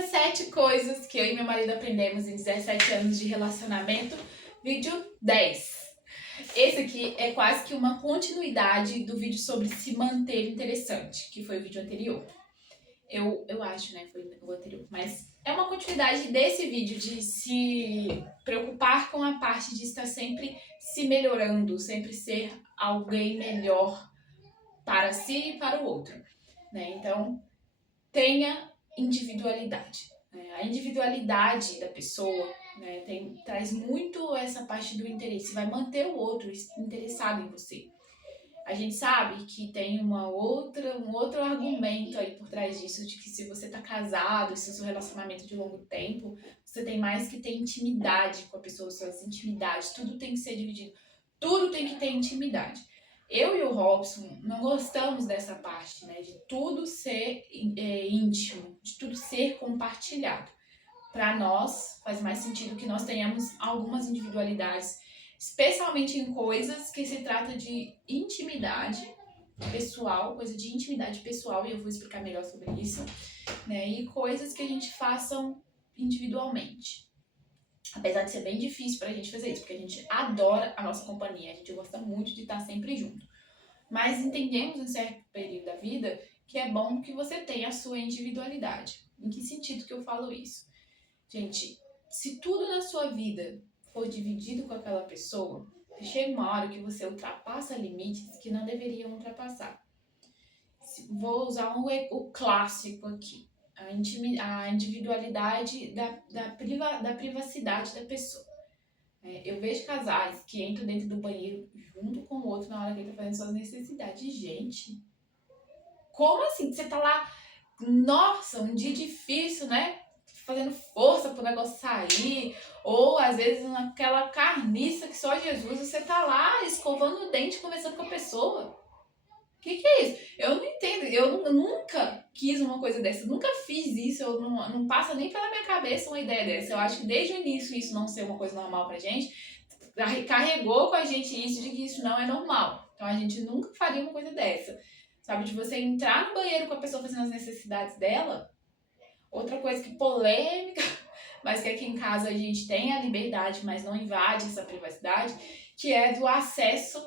17 coisas que eu e meu marido aprendemos em 17 anos de relacionamento, vídeo 10. Esse aqui é quase que uma continuidade do vídeo sobre se manter interessante, que foi o vídeo anterior. Eu acho, né? Foi o anterior. Mas é uma continuidade desse vídeo de se preocupar com a parte de estar sempre se melhorando, sempre ser alguém melhor para si e para o outro, né? Então, tenha individualidade, né? A individualidade da pessoa, né, traz muito essa parte do interesse, vai manter o outro interessado em você. A gente sabe que tem um outro argumento aí por trás disso, de que se você tá casado, se o seu relacionamento é de longo tempo, você tem mais que ter intimidade com a pessoa, suas intimidades, tudo tem que ser dividido, tudo tem que ter intimidade. Eu e o Robson não gostamos dessa parte, né, de tudo ser íntimo, de tudo ser compartilhado. Para nós, faz mais sentido que nós tenhamos algumas individualidades, especialmente em coisas que se trata de intimidade pessoal, coisa de intimidade pessoal, e eu vou explicar melhor sobre isso, né, e coisas que a gente façam individualmente. Apesar de ser bem difícil pra gente fazer isso, porque a gente adora a nossa companhia, a gente gosta muito de estar sempre junto. Mas entendemos em certo período da vida que é bom que você tenha a sua individualidade. Em que sentido que eu falo isso? Gente, se tudo na sua vida for dividido com aquela pessoa, chega uma hora que você ultrapassa limites que não deveriam ultrapassar. Vou usar o clássico aqui. A individualidade da privacidade da pessoa. Eu vejo casais que entram dentro do banheiro junto com o outro na hora que ele tá fazendo suas necessidades. Gente, como assim? Você tá lá, nossa, um dia difícil, né? Fazendo força pro negócio sair, ou às vezes naquela carniça que só Jesus, você tá lá escovando o dente, conversando com a pessoa. O que é isso? Eu não entendo, eu nunca quis uma coisa dessa, nunca fiz isso, não passa nem pela minha cabeça uma ideia dessa. Eu acho que desde o início isso não ser uma coisa normal pra gente, carregou com a gente isso de que isso não é normal. Então a gente nunca faria uma coisa dessa. Sabe, de você entrar no banheiro com a pessoa fazendo as necessidades dela. Outra coisa que polêmica, mas que aqui em casa a gente tem a liberdade, mas não invade essa privacidade, que é do acesso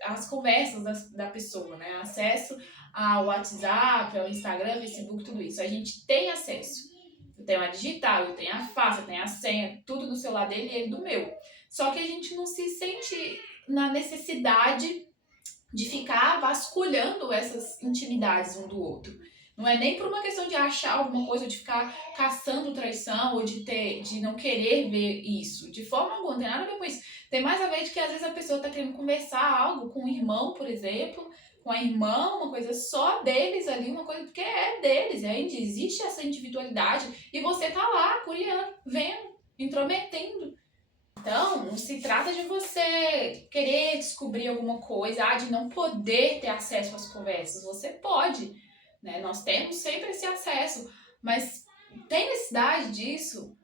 às conversas da pessoa, né? Acesso ao WhatsApp, ao Instagram, Facebook, tudo isso. A gente tem acesso. Eu tenho a digital, eu tenho a face, eu tenho a senha, tudo do celular dele e ele do meu. Só que a gente não se sente na necessidade de ficar vasculhando essas intimidades um do outro. Não é nem por uma questão de achar alguma coisa, de ficar caçando traição ou de não querer ver isso. De forma alguma, não tem nada a ver com isso. Tem mais a ver de que às vezes a pessoa tá querendo conversar algo com o irmão, por exemplo, com a irmã, uma coisa só deles ali, uma coisa porque é deles, existe essa individualidade e você tá lá, curiando, vendo, intrometendo. Então, não se trata de você querer descobrir alguma coisa, de não poder ter acesso às conversas. Você pode, né? Nós temos sempre esse acesso, mas tem necessidade disso,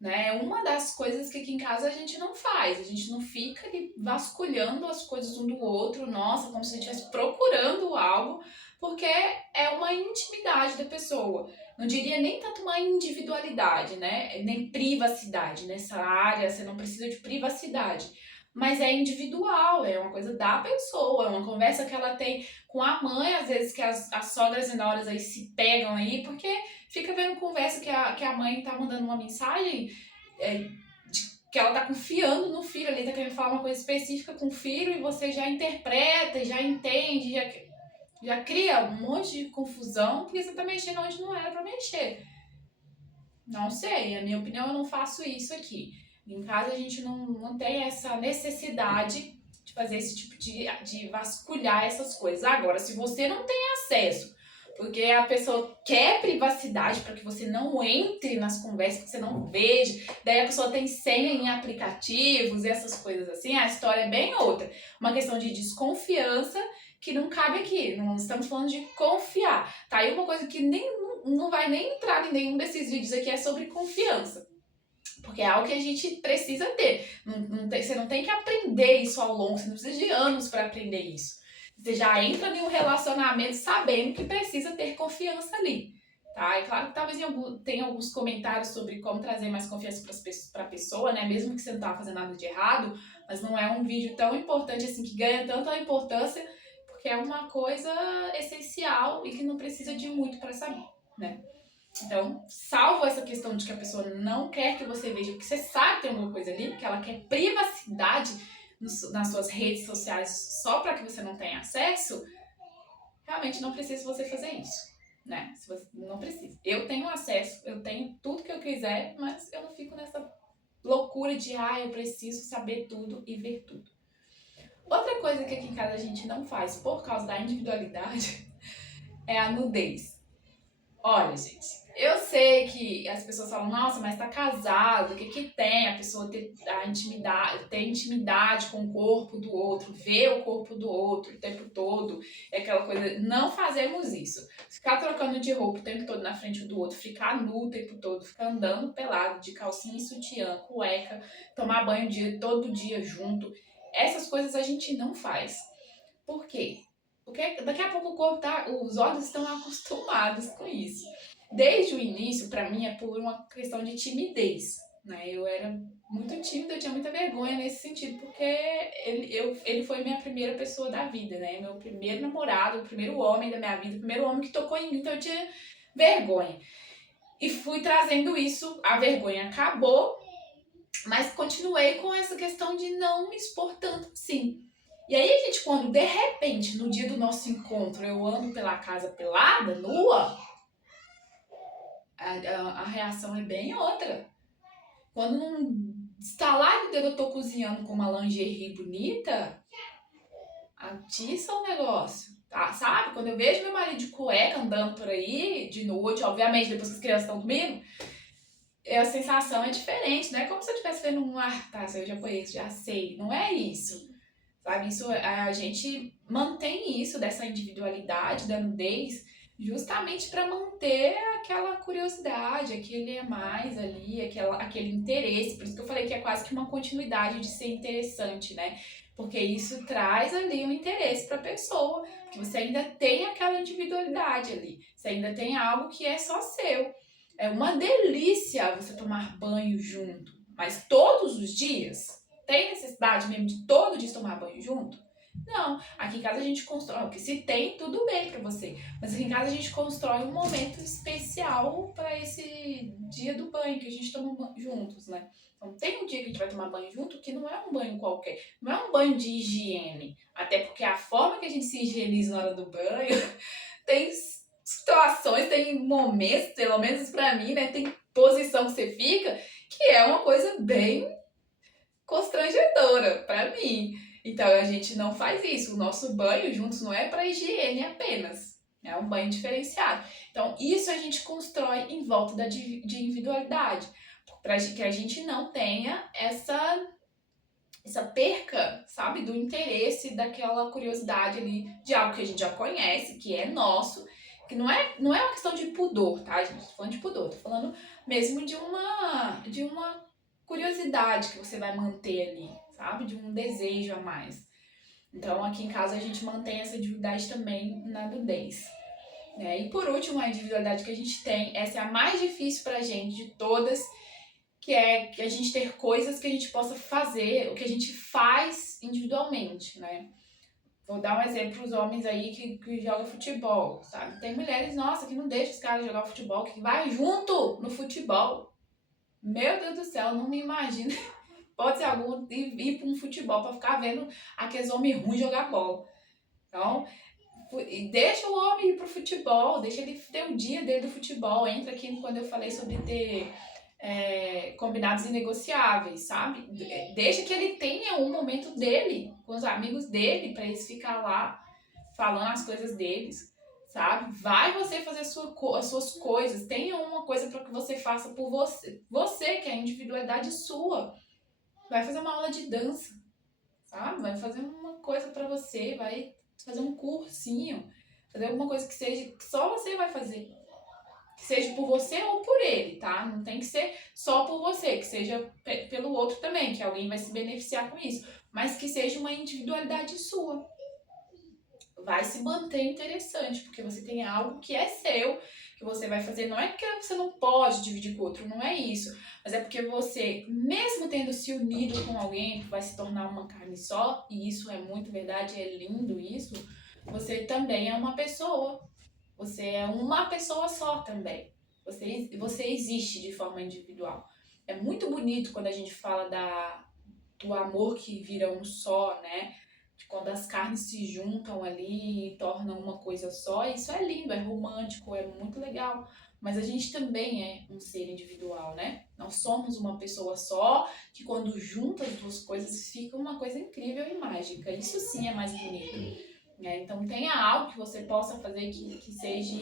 né? É uma das coisas que aqui em casa a gente não faz. A gente não fica ali vasculhando as coisas um do outro, nossa, como se a gente estivesse procurando algo, porque é uma intimidade da pessoa. Não diria nem tanto uma individualidade, né? Nem privacidade. Nessa área você não precisa de privacidade. Mas é individual, é uma coisa da pessoa, é uma conversa que ela tem com a mãe, às vezes que as sogras e noras aí se pegam aí, porque fica vendo conversa que a mãe tá mandando uma mensagem que ela tá confiando no filho ali, tá querendo falar uma coisa específica com o filho e você já interpreta, já entende, já cria um monte de confusão porque você tá mexendo onde não era pra mexer. Não sei, a minha opinião, eu não faço isso aqui. Em casa a gente não tem essa necessidade de fazer esse tipo de vasculhar essas coisas. Agora, se você não tem acesso, porque a pessoa quer privacidade para que você não entre nas conversas, que você não veja, daí a pessoa tem senha em aplicativos e essas coisas assim, a história é bem outra. Uma questão de desconfiança que não cabe aqui, não estamos falando de confiar. Tá aí uma coisa que não vai nem entrar em nenhum desses vídeos aqui, é sobre confiança. Porque é algo que a gente precisa ter. Você não tem que aprender isso ao longo, você não precisa de anos para aprender isso. Você já entra em um relacionamento sabendo que precisa ter confiança ali, tá? E claro que talvez tenha alguns comentários sobre como trazer mais confiança para a pessoa, né? Mesmo que você não tá fazendo nada de errado, mas não é um vídeo tão importante assim, que ganha tanta importância, porque é uma coisa essencial e que não precisa de muito para saber, né? Então, salvo essa questão de que a pessoa não quer que você veja, porque você sabe que tem alguma coisa ali, que ela quer privacidade nas suas redes sociais só para que você não tenha acesso, realmente não precisa você fazer isso, né? Se você não precisa. Eu tenho acesso, eu tenho tudo que eu quiser, mas eu não fico nessa loucura de eu preciso saber tudo e ver tudo. Outra coisa que aqui em casa a gente não faz por causa da individualidade é a nudez. Olha, gente, eu sei que as pessoas falam, nossa, mas tá casado, o que que tem a pessoa ter intimidade com o corpo do outro, ver o corpo do outro o tempo todo, é aquela coisa, não fazemos isso. Ficar trocando de roupa o tempo todo na frente do outro, ficar nu o tempo todo, ficar andando pelado, de calcinha e sutiã, cueca, tomar banho todo dia junto, essas coisas a gente não faz. Por quê? Porque daqui a pouco os olhos estão acostumados com isso. Desde o início, para mim, é por uma questão de timidez, né? Eu era muito tímida, eu tinha muita vergonha nesse sentido, porque ele foi minha primeira pessoa da vida, né? Meu primeiro namorado, o primeiro homem da minha vida, o primeiro homem que tocou em mim, então eu tinha vergonha. E fui trazendo isso, a vergonha acabou, mas continuei com essa questão de não me expor tanto assim. E aí a gente, quando de repente, no dia do nosso encontro, eu ando pela casa pelada, nua, a reação é bem outra. Quando num estalar de dedo eu tô cozinhando com uma lingerie bonita, atiça o negócio, tá? Sabe? Quando eu vejo meu marido de cueca andando por aí, de noite, obviamente, depois que as crianças estão dormindo, a sensação é diferente, não é como se eu estivesse vendo tá, eu já conheço, já sei, não é isso. Sabe, isso, a gente mantém isso dessa individualidade, da nudez, justamente para manter aquela curiosidade, aquele a mais ali, aquele interesse. Por isso que eu falei que é quase que uma continuidade de ser interessante, né? Porque isso traz ali um interesse para a pessoa, porque você ainda tem aquela individualidade ali, você ainda tem algo que é só seu. É uma delícia você tomar banho junto, mas todos os dias. Tem necessidade mesmo de todo dia tomar banho junto? Não. Aqui em casa a gente constrói, porque se tem, tudo bem pra você. Mas aqui em casa a gente constrói um momento especial para esse dia do banho que a gente toma juntos, né? Então tem um dia que a gente vai tomar banho junto que não é um banho qualquer, não é um banho de higiene. Até porque a forma que a gente se higieniza na hora do banho tem situações, tem momentos, pelo menos pra mim, né? Tem posição que você fica, que é uma coisa bem constrangedora para mim. Então a gente não faz isso. O nosso banho juntos não é para higiene apenas. É um banho diferenciado. Então isso a gente constrói em volta de individualidade. Para que a gente não tenha essa perca, sabe? Do interesse, daquela curiosidade ali de algo que a gente já conhece, que é nosso. Que não é uma questão de pudor, tá, gente? Tô falando de pudor. Tô falando mesmo de uma curiosidade que você vai manter ali, sabe? De um desejo a mais. Então, aqui em casa, a gente mantém essa individualidade também na nudez. Né? E por último, a individualidade que a gente tem, essa é a mais difícil pra gente de todas, que é que a gente ter coisas que a gente possa fazer, o que a gente faz individualmente, né? Vou dar um exemplo para os homens aí que jogam futebol, sabe? Tem mulheres, nossa, que não deixam os caras jogar futebol, que vai junto no futebol. Meu Deus do céu, não me imagino. Pode ser algum ir para um futebol para ficar vendo aqueles homens ruins jogar bola. Então, deixa o homem ir pro futebol, deixa ele ter o dia dele do futebol. Entra aqui quando eu falei sobre ter combinados inegociáveis, sabe? Deixa que ele tenha um momento dele, com os amigos dele, para eles ficar lá falando as coisas deles, sabe? Vai você fazer as suas coisas, tenha uma coisa para que você faça por você. Você, que é a individualidade sua, vai fazer uma aula de dança, sabe? Vai fazer uma coisa para você, vai fazer um cursinho, fazer alguma coisa que seja que só você vai fazer. Que seja por você ou por ele, tá? Não tem que ser só por você, que seja pelo outro também, que alguém vai se beneficiar com isso. Mas que seja uma individualidade sua. Vai se manter interessante, porque você tem algo que é seu, que você vai fazer não é porque você não pode dividir com o outro, não é isso. Mas é porque você, mesmo tendo se unido com alguém, vai se tornar uma carne só, e isso é muito verdade, é lindo isso, você também é uma pessoa. Você é uma pessoa só também. Você existe de forma individual. É muito bonito quando a gente fala do amor que vira um só, né? De quando as carnes se juntam ali e tornam uma coisa só. Isso é lindo, é romântico, é muito legal. Mas a gente também é um ser individual, né? Nós somos uma pessoa só, que quando junta as duas coisas fica uma coisa incrível e mágica. Isso sim é mais bonito. Então tenha algo que você possa fazer que seja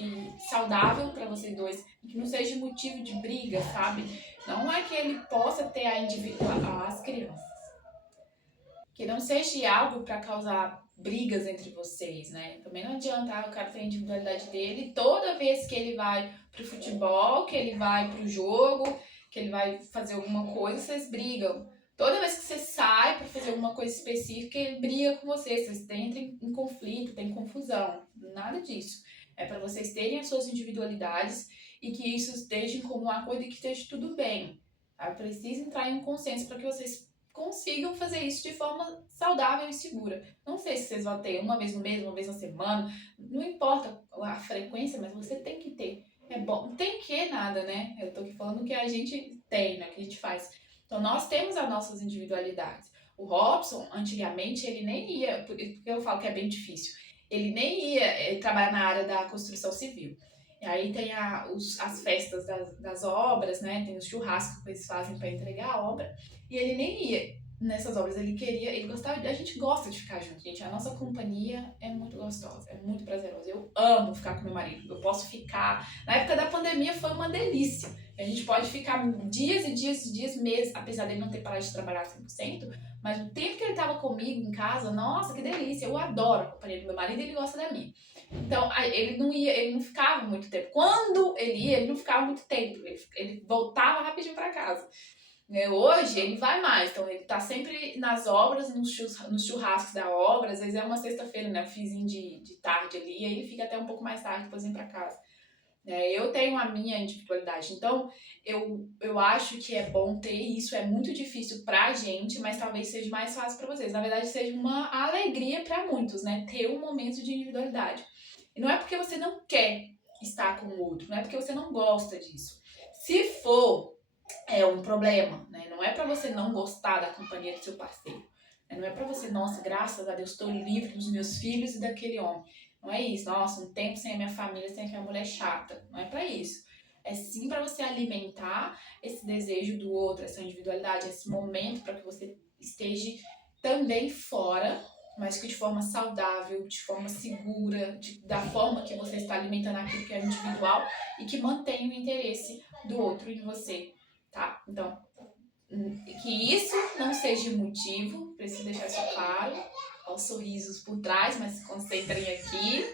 saudável para vocês dois, que não seja motivo de briga, sabe? Não é que ele possa ter a individual, as crianças, que não seja algo para causar brigas entre vocês, né? Também não adianta o cara ter a individualidade dele, toda vez que ele vai pro futebol, que ele vai pro jogo, que ele vai fazer alguma coisa, vocês brigam. Toda vez que você sai para fazer alguma coisa específica, ele briga com você, vocês entram em conflito, tem confusão. Nada disso. É para vocês terem as suas individualidades e que isso esteja em comum acordo e que esteja tudo bem. Tá? Precisa entrar em um consenso para que vocês consigam fazer isso de forma saudável e segura. Não sei se vocês vão ter uma vez no mês, uma vez na semana, não importa a frequência, mas você tem que ter. É bom, tem que nada, né? Eu tô aqui falando que a gente tem, né? Que a gente faz. Então, nós temos as nossas individualidades. O Robson, antigamente, ele nem ia, porque eu falo que é bem difícil, ele nem ia trabalhar na área da construção civil. E aí tem as festas das obras, né? Tem os churrascos que eles fazem para entregar a obra. E ele nem ia nessas obras, ele gostava, a gente gosta de ficar junto, gente. A nossa companhia é muito gostosa, é muito prazerosa. Eu amo ficar com meu marido, eu posso ficar. Na época da pandemia foi uma delícia. A gente pode ficar dias e dias e dias, meses, apesar dele não ter parado de trabalhar 100%, mas o tempo que ele tava comigo em casa, nossa, que delícia. Eu adoro a companhia do meu marido e ele gosta da minha. Então, ele não ficava muito tempo. Quando ele ia, ele não ficava muito tempo. Ele voltava rapidinho para casa. Hoje ele vai mais, então ele tá sempre nas obras, nos churrascos da obra, às vezes é uma sexta-feira, né, finzinho de tarde ali, e aí ele fica até um pouco mais tarde, depois vem pra casa. Eu tenho a minha individualidade, então eu acho que é bom ter isso, é muito difícil pra gente, mas talvez seja mais fácil pra vocês. Na verdade, seja uma alegria pra muitos, né, ter um momento de individualidade. E não é porque você não quer estar com o outro, não é porque você não gosta disso. Se for um problema, né? Não é pra você não gostar da companhia do seu parceiro. Né? Não é pra você, nossa, graças a Deus, estou livre dos meus filhos e daquele homem. Não é isso. Nossa, um tempo sem a minha família, sem aquela mulher chata. Não é pra isso. É sim pra você alimentar esse desejo do outro, essa individualidade, esse momento para que você esteja também fora, mas que de forma saudável, de forma segura, da forma que você está alimentando aquilo que é individual e que mantém o interesse do outro em você. Tá? Então, que isso não seja motivo, preciso deixar isso claro, aos sorrisos por trás, mas se concentrem aqui,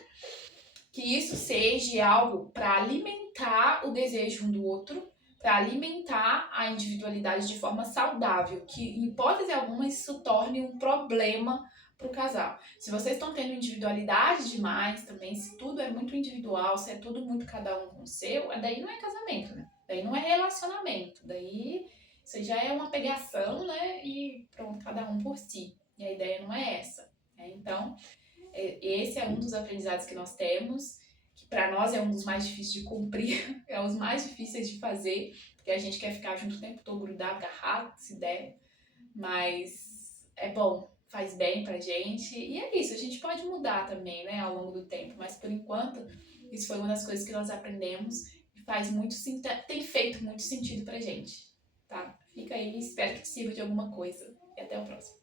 que isso seja algo para alimentar o desejo um do outro, para alimentar a individualidade de forma saudável, que em hipótese alguma isso torne um problema para o casal. Se vocês estão tendo individualidade demais também, se tudo é muito individual, se é tudo muito cada um com o seu, daí não é casamento, né? Daí não é relacionamento, daí isso já é uma pegação, né? E pronto, cada um por si. E a ideia não é essa. Então, esse é um dos aprendizados que nós temos, que para nós é um dos mais difíceis de cumprir, é os mais difíceis de fazer, porque a gente quer ficar junto o tempo todo, grudado, agarrado, se der. Mas é bom, faz bem pra gente. E é isso, a gente pode mudar também, né, ao longo do tempo. Mas por enquanto, isso foi uma das coisas que nós aprendemos e tem feito muito sentido pra gente, tá? Fica aí, espero que te sirva de alguma coisa. E até o próximo.